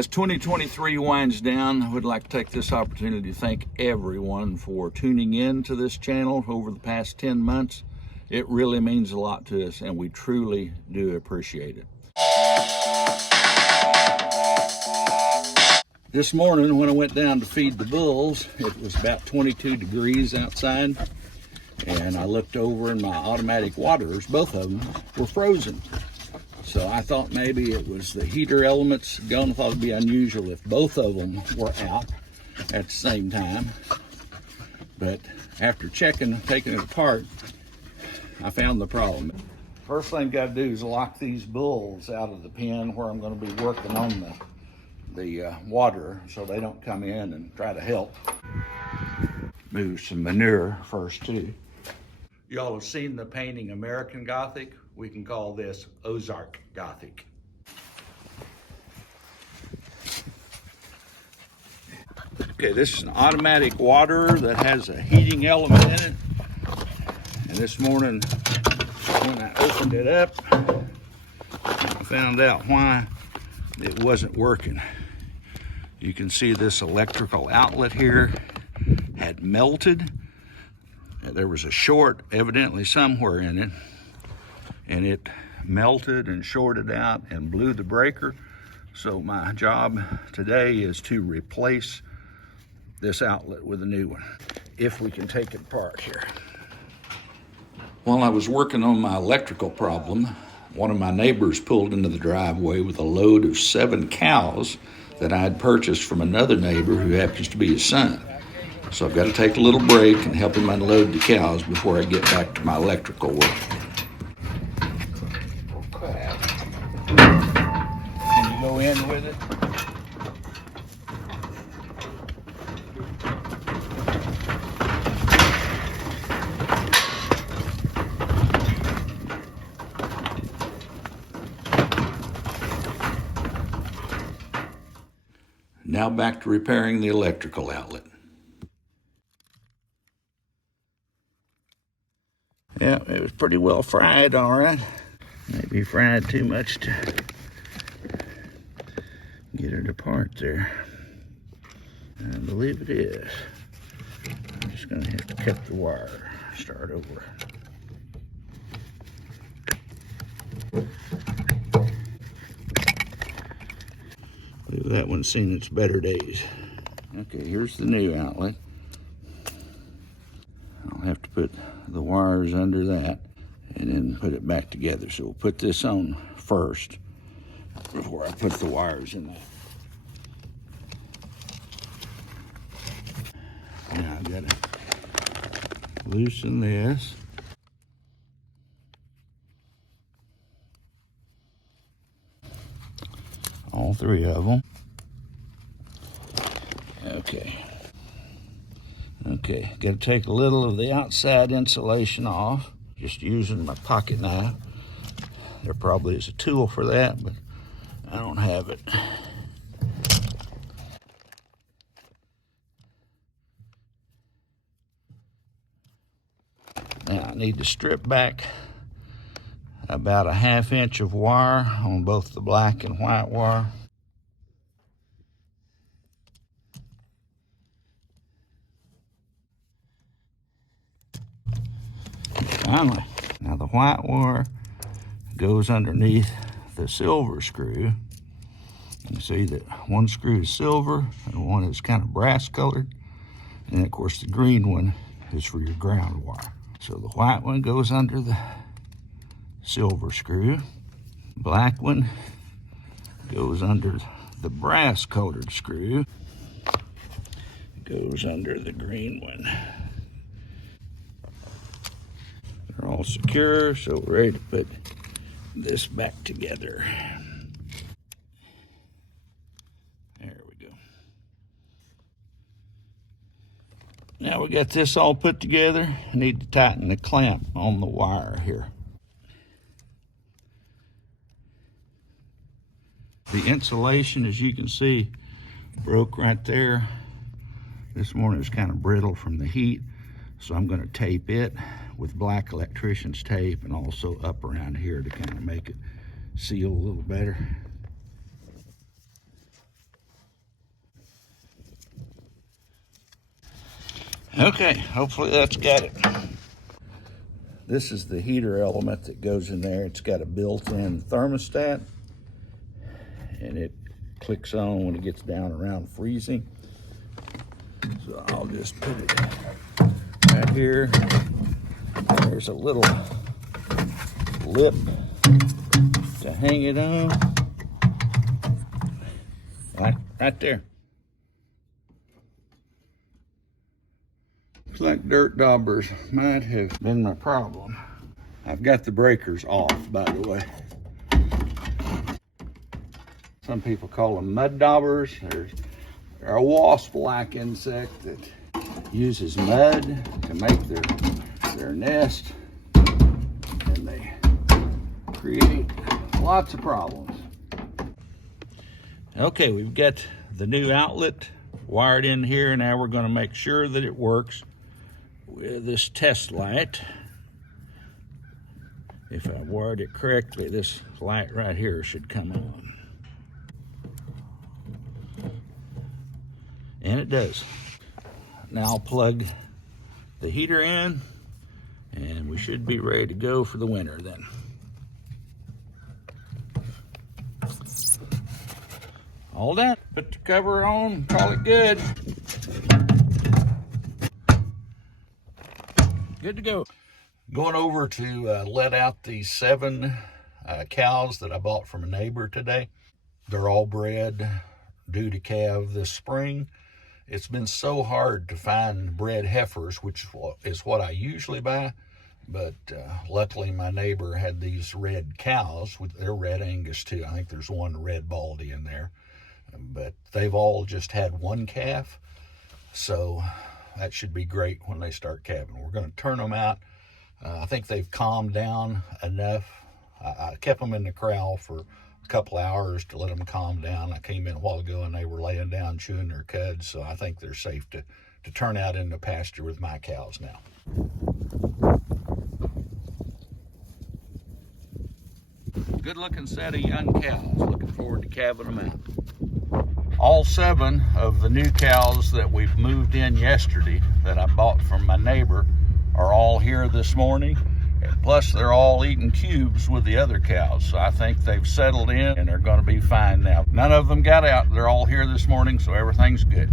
As 2023 winds down, I would like to take this opportunity to thank everyone for tuning in to this channel over the past 10 months. It really means a lot to us, and we truly do appreciate it. This morning when I went down to feed the bulls, it was about 22 degrees outside, and I looked over and my automatic waterers, both of them, were frozen. So I thought maybe it was the heater elements going. I thought it'd be unusual if both of them were out at the same time. But after checking, taking it apart, I found the problem. First thing I got to do is lock these bulls out of the pen where I'm going to be working on the water so they don't come in and try to help. Move some manure first too. Y'all have seen the painting American Gothic. We can call this Ozark Gothic. Okay, this is an automatic waterer that has a heating element in it. And this morning, when I opened it up, I found out why it wasn't working. You can see this electrical outlet here had melted. There was a short evidently somewhere in it, and it melted and shorted out and blew the breaker. So my job today is to replace this outlet with a new one, if we can take it apart here. While I was working on my electrical problem, one of my neighbors pulled into the driveway with a load of 7 cows that I had purchased from another neighbor who happens to be his son. So I've got to take a little break and help him unload the cows before I get back to my electrical work. Can you go in with it? Now back to repairing the electrical outlet. Yeah, it was pretty well fried, all right. Maybe fried too much to get it apart there. I believe it is. I'm just gonna have to cut the wire, start over. I believe that one's seen its better days. Okay, here's the new outlet. I'll have to put the wires under that and then put it back together. So we'll put this on first before I put the wires in that. Now I gotta loosen this. All 3 of them. Okay, got to take a little of the outside insulation off, just using my pocket knife. There probably is a tool for that, but I don't have it. Now I need to strip back about a 1/2 inch of wire on both the black and white wire. Finally, now the white wire goes underneath the silver screw. You see that one screw is silver and one is kind of brass colored. And of course the green one is for your ground wire. So the white one goes under the silver screw. Black one goes under the brass colored screw. Goes under the green one. They're all secure, so we're ready to put this back together. There we go. Now we got this all put together. I need to tighten the clamp on the wire here. The insulation, as you can see, broke right there. This morning is kind of brittle from the heat, so I'm going to tape it with black electrician's tape and also up around here to kind of make it seal a little better. Okay, hopefully that's got it. This is the heater element that goes in there. It's got a built-in thermostat, and it clicks on when it gets down around freezing. So I'll just put it right here. There's a little lip to hang it on. Right there. Looks like dirt daubers might have been my problem. I've got the breakers off, by the way. Some people call them mud daubers. They're a wasp-like insect that uses mud to make their nest, and they create lots of problems. Okay, we've got the new outlet wired in here. Now we're going to make sure that it works with this test light. If I wired it correctly, this light right here should come on. And it does. Now I'll plug the heater in, and we should be ready to go for the winter then. All done. Put the cover on, call it good. Good to go. Going over to let out these 7 cows that I bought from a neighbor today. They're all bred due to calve this spring. It's been so hard to find bred heifers, which is what I usually buy. But luckily my neighbor had these red cows. They're red Angus too. I think there's one red Baldy in there. But they've all just had 1 calf. So that should be great when they start calving. We're going to turn them out. I think they've calmed down enough. I kept them in the corral for a couple hours to let them calm down. I came in a while ago and they were laying down chewing their cuds, so I think they're safe to turn out in the pasture with my cows now. Good looking set of young cows. Looking forward to calving them out. All 7 of the new cows that we've moved in yesterday that I bought from my neighbor are all here this morning. Plus, they're all eating cubes with the other cows. So I think they've settled in and they're going to be fine now. None of them got out. They're all here this morning, so everything's good.